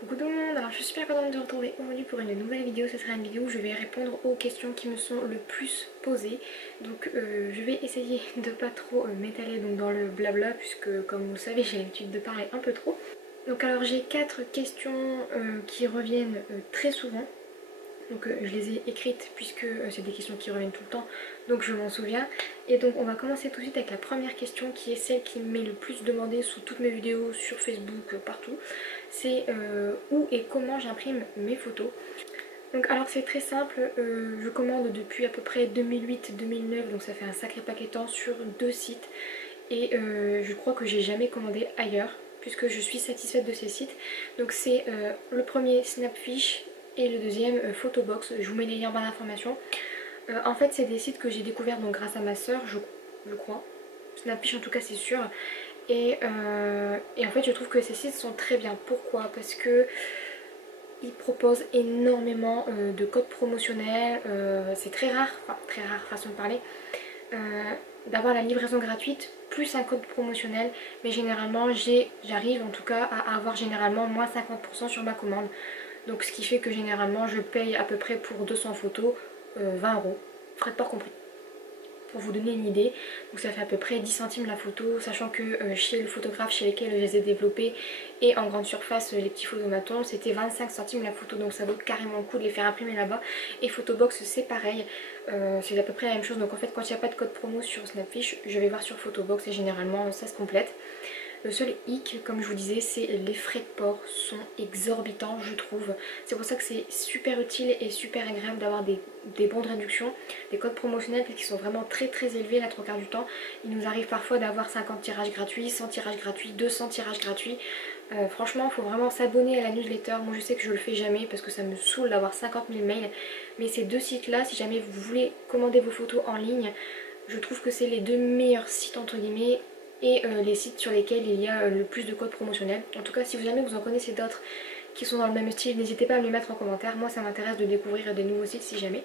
Coucou tout le monde, alors je suis super contente de vous retrouver aujourd'hui pour une nouvelle vidéo. Ce sera une vidéo où je vais répondre aux questions qui me sont le plus posées. Donc je vais essayer de pas trop m'étaler dans le blabla puisque comme vous le savez j'ai l'habitude de parler un peu trop. Donc alors j'ai 4 questions qui reviennent très souvent. Donc je les ai écrites puisque c'est des questions qui reviennent tout le temps, donc je m'en souviens. Et donc on va commencer tout de suite avec la première question qui est celle qui m'est le plus demandée sous toutes mes vidéos, sur Facebook, partout. C'est où et comment j'imprime mes photos. Donc alors c'est très simple, je commande depuis à peu près 2008-2009, donc ça fait un sacré paquet de temps sur 2 sites. Et je crois que j'ai jamais commandé ailleurs puisque je suis satisfaite de ces sites. Donc c'est le premier Snapfish et le deuxième Photobox. Je vous mets les liens en barre d'informations. En fait c'est des sites que j'ai découverts donc grâce à ma soeur, je crois. Snapfish en tout cas c'est sûr. Et en fait je trouve que ces sites sont très bien. Pourquoi? Parce que ils proposent énormément de codes promotionnels. C'est très rare, enfin très rare façon de parler, d'avoir la livraison gratuite plus un code promotionnel, mais généralement j'arrive en tout cas à avoir généralement moins 50% sur ma commande. Donc ce qui fait que généralement je paye à peu près pour 200 photos 20 €, frais de port compris. Pour vous donner une idée, donc ça fait à peu près 10 centimes la photo, sachant que chez le photographe chez lequel je les ai développés et en grande surface les petits photomatons c'était 25 centimes la photo, donc ça vaut carrément le coup de les faire imprimer là-bas. Et Photobox c'est pareil, c'est à peu près la même chose. Donc en fait quand il n'y a pas de code promo sur Snapfish, je vais voir sur Photobox et généralement ça se complète. Le seul hic, comme je vous disais, c'est les frais de port sont exorbitants je trouve. C'est pour ça que c'est super utile et super agréable d'avoir des bons de réduction, des codes promotionnels parce qu'ils sont vraiment très élevés la trois quarts du temps. Il nous arrive parfois d'avoir 50 tirages gratuits, 100 tirages gratuits, 200 tirages gratuits. Franchement il faut vraiment s'abonner à la newsletter. Moi je sais que je le fais jamais parce que ça me saoule d'avoir 50 000 mails. Mais ces deux sites là, si jamais vous voulez commander vos photos en ligne, je trouve que c'est les deux meilleurs sites entre guillemets et les sites sur lesquels il y a le plus de codes promotionnels. En tout cas si jamais vous en connaissez d'autres qui sont dans le même style, n'hésitez pas à me les mettre en commentaire. Moi ça m'intéresse de découvrir des nouveaux sites si jamais.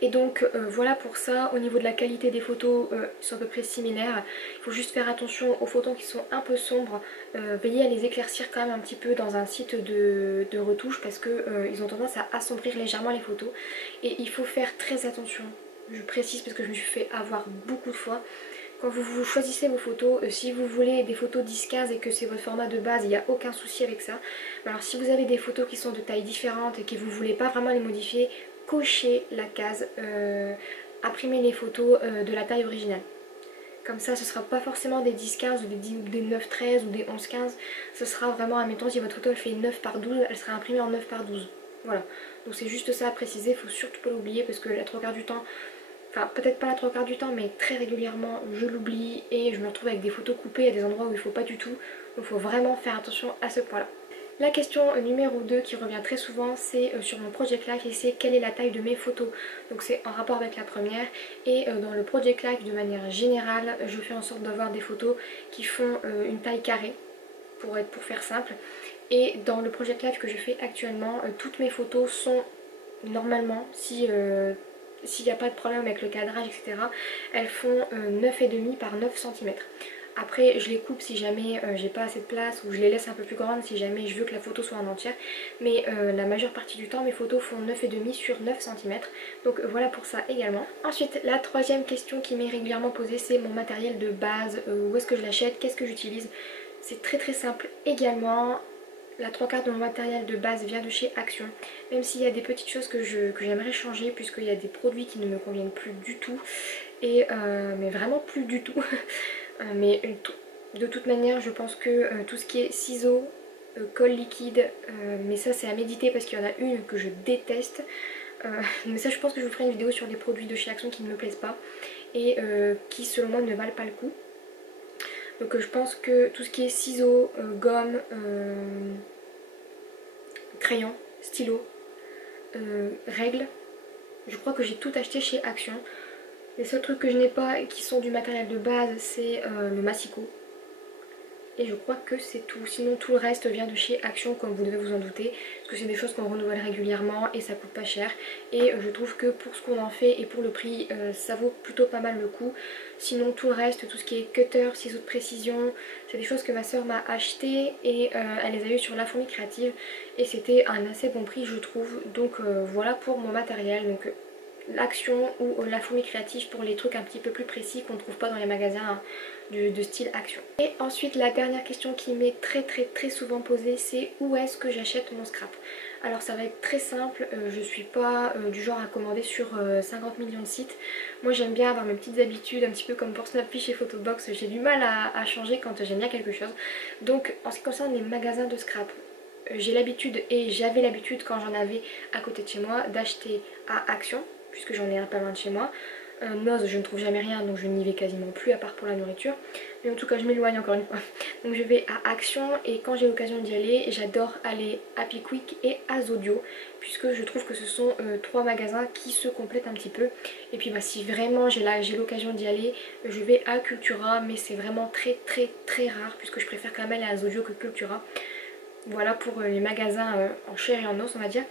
Et donc voilà pour ça. Au niveau de la qualité des photos, ils sont à peu près similaires. Il faut juste faire attention aux photos qui sont un peu sombres. Veillez à les éclaircir quand même un petit peu dans un site de retouche parce qu'ils ont tendance à assombrir légèrement les photos. Et il faut faire très attention. Je précise parce que je me suis fait avoir beaucoup de fois. Quand vous choisissez vos photos, si vous voulez des photos 10-15 et que c'est votre format de base, il n'y a aucun souci avec ça. Mais alors si vous avez des photos qui sont de tailles différentes et que vous ne voulez pas vraiment les modifier, cochez la case imprimer les photos de la taille originale. Comme ça ce sera pas forcément des 10-15 ou des 9-13 ou des 11-15. Ce sera vraiment, admettons si votre photo elle fait 9 par 12, elle sera imprimée en 9 par 12. Voilà, donc c'est juste ça à préciser, il faut surtout pas l'oublier parce que la trois quarts du temps, enfin peut-être pas la trois quarts du temps mais très régulièrement je l'oublie et je me retrouve avec des photos coupées à des endroits où il faut pas du tout. Donc il faut vraiment faire attention à ce point là. La question numéro 2 qui revient très souvent c'est sur mon Project Life et c'est quelle est la taille de mes photos. Donc c'est en rapport avec la première et dans le Project Life de manière générale je fais en sorte d'avoir des photos qui font une taille carrée pour faire simple. Et dans le Project Life que je fais actuellement, toutes mes photos sont normalement, s'il n'y a pas de problème avec le cadrage etc, elles font 9,5 par 9 cm. Après je les coupe si jamais j'ai pas assez de place ou je les laisse un peu plus grandes si jamais je veux que la photo soit en entière. Mais la majeure partie du temps mes photos font 9,5 sur 9 cm. Donc voilà pour ça également. Ensuite la troisième question qui m'est régulièrement posée c'est mon matériel de base, où est-ce que je l'achète, qu'est-ce que j'utilise. C'est très simple également. La trois quarts de mon matériel de base vient de chez Action. Même s'il y a des petites choses que j'aimerais changer puisqu'il y a des produits qui ne me conviennent plus du tout. Et mais vraiment plus du tout. Mais de toute manière je pense que tout ce qui est ciseaux, colle liquide, mais ça c'est à méditer parce qu'il y en a une que je déteste. Mais ça je pense que je vous ferai une vidéo sur les produits de chez Action qui ne me plaisent pas et qui selon moi ne valent pas le coup. Donc je pense que tout ce qui est ciseaux, gomme, crayon, stylo, règles, je crois que j'ai tout acheté chez Action. Les seuls trucs que je n'ai pas et qui sont du matériel de base c'est le massicot. et je crois que c'est tout. Sinon tout le reste vient de chez Action, comme vous devez vous en douter, parce que c'est des choses qu'on renouvelle régulièrement et ça coûte pas cher, et je trouve que pour ce qu'on en fait et pour le prix ça vaut plutôt pas mal le coup. Sinon tout le reste, tout ce qui est cutter, ciseaux de précision, c'est des choses que ma soeur m'a acheté et elle les a eu sur La Fourmi Créative et c'était un assez bon prix je trouve. Donc voilà pour mon matériel. Donc l'Action ou La Fourmi Créative pour les trucs un petit peu plus précis qu'on ne trouve pas dans les magasins de style Action. Et ensuite la dernière question qui m'est très souvent posée, c'est où est-ce que j'achète mon scrap. Alors ça va être très simple, je suis pas du genre à commander sur 50 millions de sites. Moi j'aime bien avoir mes petites habitudes, un petit peu comme pour Snapfish et Photobox, j'ai du mal à changer quand j'aime bien quelque chose. Donc en ce qui concerne les magasins de scrap, j'ai l'habitude et j'avais l'habitude quand j'en avais à côté de chez moi d'acheter à Action, puisque j'en ai un pas loin de chez moi. Noz, je ne trouve jamais rien, donc je n'y vais quasiment plus à part pour la nourriture. Mais en tout cas je m'éloigne encore une fois. Donc je vais à Action et quand j'ai l'occasion d'y aller, j'adore aller à Happy Quick et à Zodio, puisque je trouve que ce sont trois magasins qui se complètent un petit peu. Et puis bah, si vraiment j'ai l'occasion d'y aller, je vais à Cultura, mais c'est vraiment très rare, puisque je préfère quand même aller à Zodio que Cultura. Voilà pour les magasins en chair et en os on va dire.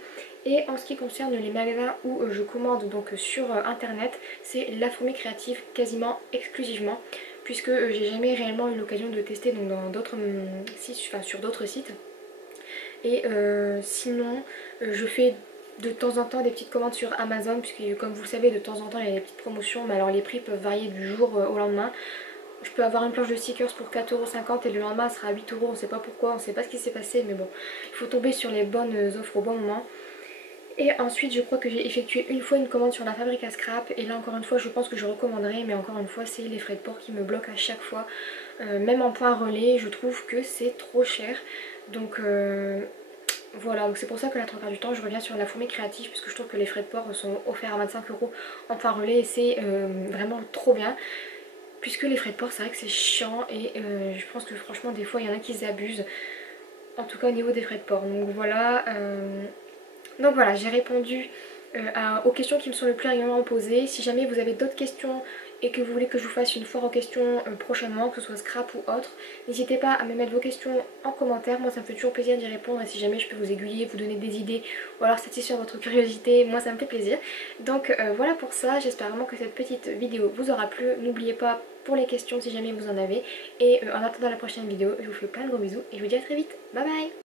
Et en ce qui concerne les magasins où je commande donc sur internet, c'est La Fourmi Créative quasiment exclusivement, puisque j'ai jamais réellement eu l'occasion de tester donc dans d'autres sites, enfin sur d'autres sites. Et sinon je fais de temps en temps des petites commandes sur Amazon, puisque comme vous le savez de temps en temps il y a des petites promotions, mais alors les prix peuvent varier du jour au lendemain. Je peux avoir une planche de stickers pour 4,50€ et le lendemain elle sera à 8€, on ne sait pas pourquoi, on ne sait pas ce qui s'est passé, mais bon, il faut tomber sur les bonnes offres au bon moment. Et ensuite je crois que j'ai effectué une fois une commande sur la fabrique à scrap, et là encore une fois je pense que je recommanderais, mais encore une fois c'est les frais de port qui me bloquent à chaque fois. Même en point relais je trouve que c'est trop cher, donc voilà, donc c'est pour ça que la 3/4 du temps je reviens sur La Fourmi Créative, puisque je trouve que les frais de port sont offerts à 25€ en point relais et c'est vraiment trop bien. Puisque les frais de port c'est vrai que c'est chiant et je pense que franchement des fois il y en a qui abusent. En tout cas au niveau des frais de port. Donc voilà, j'ai répondu aux questions qui me sont le plus régulièrement posées. Si jamais vous avez d'autres questions et que vous voulez que je vous fasse une foire aux questions prochainement, que ce soit scrap ou autre, n'hésitez pas à me mettre vos questions en commentaire. Moi ça me fait toujours plaisir d'y répondre, et si jamais je peux vous aiguiller, vous donner des idées ou alors satisfaire votre curiosité, moi ça me fait plaisir. Donc voilà pour ça, j'espère vraiment que cette petite vidéo vous aura plu. N'oubliez pas pour les questions si jamais vous en avez, et en attendant la prochaine vidéo je vous fais plein de gros bisous et je vous dis à très vite. Bye bye.